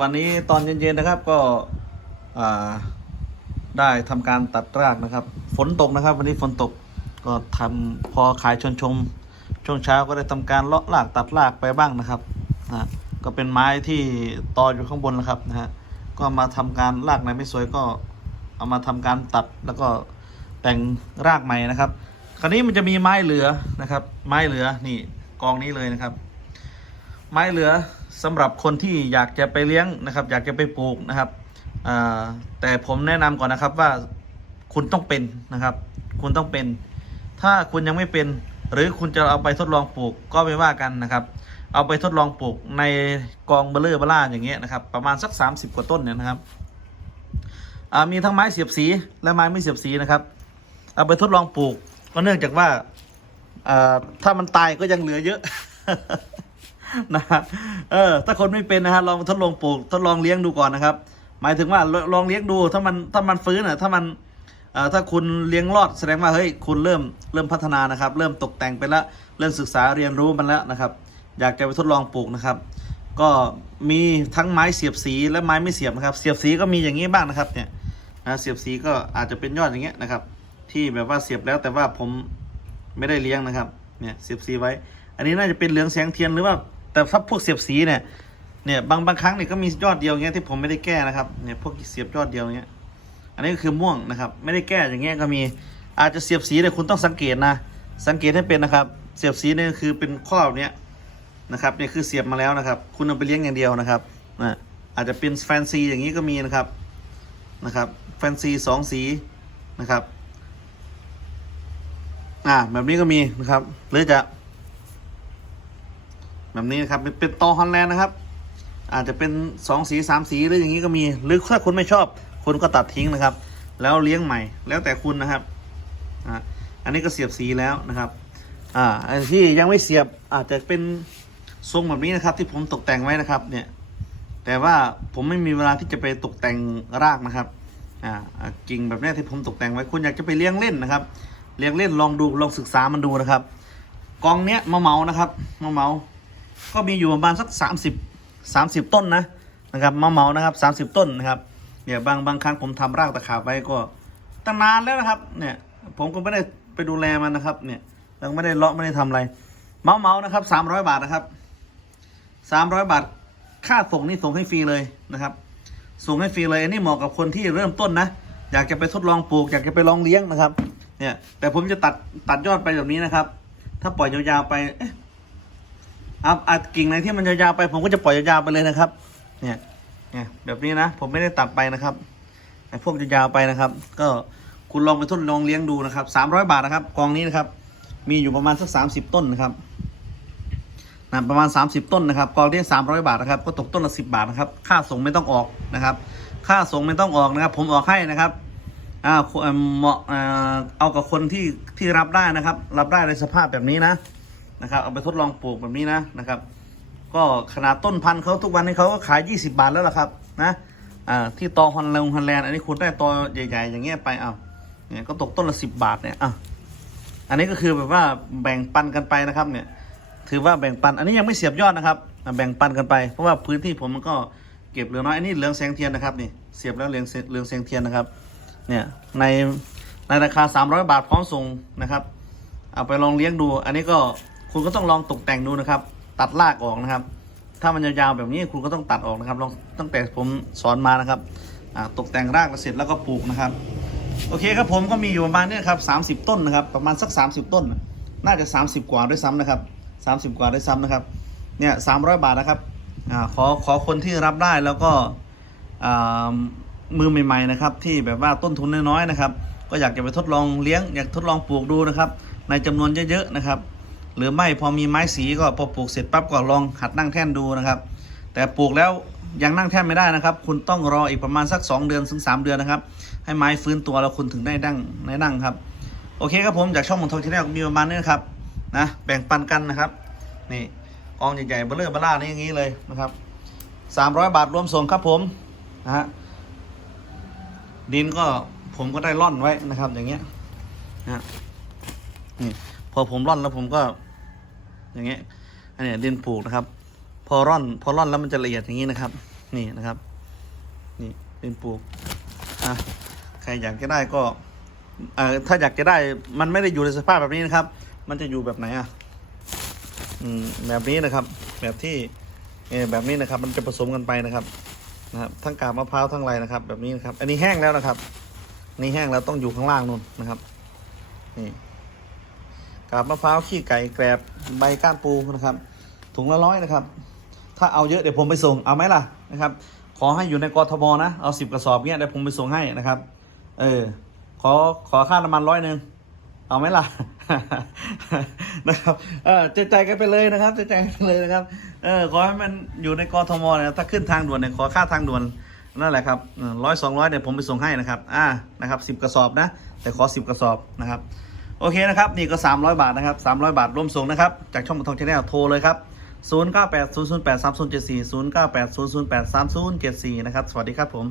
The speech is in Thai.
วันนี้ตอนเย็นๆนะครับก็ได้ทำการตัดรากนะครับ ฝนตกนะครับ วันนี้ฝนตกก็ทำพอขายชนชมช่วงเช้าก็ได้ทำการเลาะรากตัดรากไปบ้างนะครับนะก็เป็นไม้ที่ตออยู่ข้างบนนะครับนะฮะก็มาทำการรากไหนไม่สวยก็เอามาทำการตัดแล้วก็แต่งรากใหม่นะครับ คราวนี้มันจะมีไม้เหลือนะครับ ไม้เหลือนี่กองนี้เลยนะครับ ไม้เหลือ สำหรับคนที่อยากจะไปเลี้ยงนะครับ อยากจะไปปลูกนะครับแต่ผมแนะนำก่อนนะครับว่าคุณต้องเป็นนะครับ คุณต้องเป็น ถ้าคุณยังไม่เป็น หรือคุณจะเอาไปทดลองปลูกก็ไม่ว่ากันนะครับ เอาไปทดลองปลูกในกองเบลเลอร์เบล่าอย่างเงี้ยนะครับ ประมาณสัก 30 กว่าต้นเนี่ยนะครับมีทั้งไม้เสียบสีและไม้ไม่เสียบสีนะครับ เอาไปทดลองปลูกก็เนื่องจากว่าถ้ามันตายก็ยังเหลือเยอะ นะฮะเออ ถ้าคนไม่เป็นนะฮะลองทดลองปลูกทดลองเลี้ยงดูก่อนนะครับ หมายถึงว่าลลองเลี้ยงดูถ้ามันถ้ามันฟื้นอะถ้ามันเอ่อถ้าคุณเลี้ยงรอดแสดงว่าเฮ้ยคุณเริ่มเริ่มพัฒนานะครับ เริ่มตกแต่งไปแล้วเริ่มศึกษาเรียนรู้มันแล้วนะครับ อยากจะไปทดลองปลูกนะครับ ก็มีทั้งไม้เสียบสีและไม้ไม่เสียบนะครับ เสียบสีก็มีอย่างนี้บ้างนะครับเนี่ยนะเสียบสีก็อาจจะเป็นยอดอย่างเงี้ยนะครับ ที่แบบว่าเสียบแล้วแต่ว่าผมไม่ได้เลี้ยงนะครับเนี่ยเสียบสีไว้ อันนี้น่าจะเป็นเหลืองแสงเทียนหรือว่า แต่ถ้าพวกเสียบสีเนี่ยเนี่ยบางบางครั้งเนี่ยก็มียอดเดียวเงี้ยที่ผมไม่ได้แก้นะครับเนี่ยพวกเสียบยอดเดียวเงี้ยอันนี้ก็คือม่วงนะครับ ไม่ได้แก้อย่างเงี้ยก็มีอาจจะเสียบสีเนี่ยคุณต้องสังเกตนะ สังเกตให้เป็นนะครับ เสียบสีเนี่ยคือเป็นข้อแบบเนี้ยนะครับเนี่ยคือเสียบมาแล้วนะครับ คุณเอาไปเลี้ยงอย่างเดียวนะครับนะอาจจะเป็นแฟนซีอย่างนี้ก็มีนะครับนะครับแฟนซีสองสีนะครับอ่าแบบนี้ก็มีนะครับหรือจะ แบบนี้นะครับเป็นตอฮอลแลนด์นะครับ อาจจะเป็นสองสีสามสีหรืออย่างนี้ก็มี หรือถ้าคุณไม่ชอบ คุณก็ตัดทิ้งนะครับ แล้วเลี้ยงใหม่แล้วแต่คุณนะครับอ่าอันนี้ก็เสียบสีแล้วนะครับอ่าอันที่ยังไม่เสียบอาจจะเป็นทรงแบบนี้นะครับ ที่ผมตกแต่งไว้นะครับเนี่ยแต่ว่าผมไม่มีเวลาที่จะไปตกแต่งรากนะครับอ่ากิ่งแบบนี้ที่ผมตกแต่งไว้คุณอยากจะไปเลี้ยงเล่นนะครับ เลี้ยงเล่นลองดูลองศึกษามันดูนะครับกองเนี้ยมาเมานะครับมาเมา ก็มีอยู่ประมาณสัก 30 30 ต้นนะนะครับมาเมานะครับ 30 ต้นนะครับเนี่ยบางบางครั้งผมทำรากตะขาบไว้ก็ตั้งนานแล้วนะครับเนี่ยผมก็ไม่ได้ไปดูแลมันนะครับเนี่ยยังไม่ได้เลาะไม่ได้ทำอะไร เมาเมานะครับ 300 บาทนะครับ 300 บาทค่าส่งนี่ส่งให้ฟรีเลยนะครับ ส่งให้ฟรีเลยอันนี้เหมาะกับคนที่เริ่มต้นนะอยากจะไปทดลองปลูก อยากจะไปลองเลี้ยงนะครับเนี่ยแต่ผมจะตัดตัดยอดไปแบบนี้นะครับ ถ้าปล่อยยาวๆไปเอ๊ะ อัพอัดกิ่งไหนที่มันยาวๆไป ผมก็จะปล่อยยาวๆไปเลยนะครับ เนี่ยเนี่ยแบบนี้นะผมไม่ได้ตัดไปนะครับไอ้พวกยาวๆไปนะครับ ก็คุณลองไปทดลองเลี้ยงดูนะครับสามร้อยบาทนะครับกองนี้นะครับ มีอยู่ประมาณสักสามสิบต้นนะครับนะประมาณ 30 ต้นนะครับกองที่300 บาทนะครับ ก็ตกต้นละ 10 บาทนะครับ ค่าส่งไม่ต้องออกนะครับ ค่าส่งไม่ต้องออกนะครับ ผมออกให้นะครับอ่าเหมาะเอากับคนที่ที่รับได้นะครับ รับได้ในสภาพแบบนี้นะ นะครับ เอาไปทดลองปลูกแบบนี้นะนะครับ ก็ขนาดต้นพันธุ์เขาทุกวันนี้เขาก็ขาย 20 บาทแล้วล่ะครับนะอ่าที่ตอฮอนแลนด์ฮอนแลนด์อันนี้คุณได้ตอใหญ่ ๆ อย่างเงี้ยไปเอาเนี่ยก็ตกต้นละ10 บาทเนี่ยอะอันนี้ก็คือแบบว่าแบ่งปันกันไปนะครับเนี่ยถือว่าแบ่งปันอันนี้ยังไม่เสียบยอดนะครับ แบ่งปันกันไป เพราะว่าพื้นที่ผมมันก็เก็บเหลือน้อยอันนี้เหลืองแสงเทียนนะครับนี่เสียบแล้วเหลืองเหลืองแสงเทียนนะครับเนี่ยในในราคา 300 บาทพร้อมส่งนะครับ เอาไปลองเลี้ยงดู อันนี้ก็ คุณก็ต้องลองตกแต่งดูนะครับ ตัดรากออกนะครับ ถ้ามันยาวๆแบบนี้คุณก็ต้องตัดออกนะครับลองตั้งแต่ผมสอนมานะครับตกแต่งรากแล้วเสร็จแล้วก็ปลูกนะครับ โอเคครับผมก็มีอยู่ประมาณนี้ครับ30ต้นนะครับ ประมาณสัก 30 ต้น น่าจะ 30 กว่าด้วยซ้ำนะครับ 30 กว่าด้วยซ้ำนะครับเนี่ย300บาทนะครับอขอขอคนที่รับได้แล้วก็มือใหม่ๆนะครับ ที่แบบว่าต้นทุนน้อยๆนะครับ ก็อยากจะไปทดลองเลี้ยงอยากทดลองปลูกดูนะครับ ในจำนวนเยอะๆนะครับ หรือไม่พอมีไม้สีก็พอปลูกเสร็จปั๊บก็ลองหัดนั่งแท่นดูนะครับ แต่ปลูกแล้วยังนั่งแท่นไม่ได้นะครับ คุณต้องรออีกประมาณสัก 2 เดือนถึง3เดือนนะครับ ให้ไม้ฟื้นตัวแล้วคุณถึงได้นั่งได้นั่งครับ โอเคครับผมจากช่องมงทองชาแนลมีประมาณนี้นะครับนะแบ่งปันกันนะครับ นี่กองใหญ่ๆเบลเลอร์เบล่านี่อย่างนี้เลยนะครับ 300 บาทรวมส่งครับผมนะฮะดินก็ผมก็ได้ร่อนไว้นะครับ อย่างเงี้ยนะนี่พอผมร่อนแล้วผมก็ อย่างเงี้ย อันนี้ดินปลูกนะครับ พอร่อน พอร่อนแล้วมันจะละเอียดอย่างนี้นะครับ นี่นะครับ นี่ดินปลูกอะใครอยากจะได้ก็เอ่อถ้าอยากจะได้มันไม่ได้อยู่ในสภาพแบบนี้นะครับ มันจะอยู่แบบไหนอะอืมแบบนี้นะครับ แบบที่เออแบบนี้นะครับ มันจะผสมกันไปนะครับนะครับ ทั้งกาบมะพร้าวทั้งไรนะครับ แบบนี้นะครับ อันนี้แห้งแล้วนะครับ นี่แห้งแล้วต้องอยู่ข้างล่างนู่นนะครับ นี่ กาบมะพร้าวขี้ไก่แกรบใบก้านปูนะครับถุงละร้อยนะครับ ถ้าเอาเยอะเดี๋ยวผมไปส่งเอาไหมล่ะนะครับ ขอให้อยู่ในกทมนะเอาสิบกระสอบเนี้ยเดี๋ยวผมไปส่งให้นะครับ เออขอขอค่าน้ำมันร้อยหนึ่งเอาไหมล่ะนะครับเออใจใจกันไปเลยนะครับใจใจกันเลยนะครับเออขอให้มันอยู่ในกทมนี่ยถ้าขึ้นทางด่วนเนี่ยขอค่าทางด่วนนั่นแหละครับร้อยสองร้อยเนี่ยผมไปส่งให้นะครับ อ่านะครับสิบกระสอบนะ แต่ขอสิบกระสอบนะครับ โอเคนะครับนี่ก็ 300 บาทนะครับ300 บาทร่วมส่งนะครับจากช่องบันทองชาแนลโทรเลยครับ 0980083074 0980083074 นะครับสวัสดีครับผม